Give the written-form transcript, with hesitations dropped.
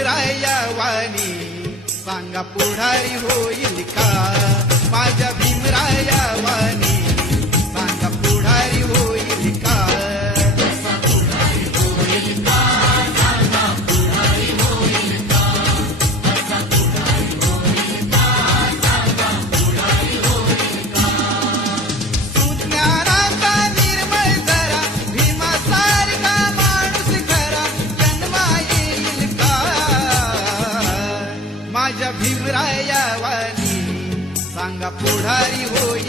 भीमराया वाणी सांगा पुढारी होईल का? माझ्या भीमराया वाणी सांगा पुढारी होईल का? सुज्ञानाचा निर्मळ जरा भीमासारखा माणूस खरा जन्मा येईल का? माझ्या भीमराया वाणी सांगा पुढारी होईल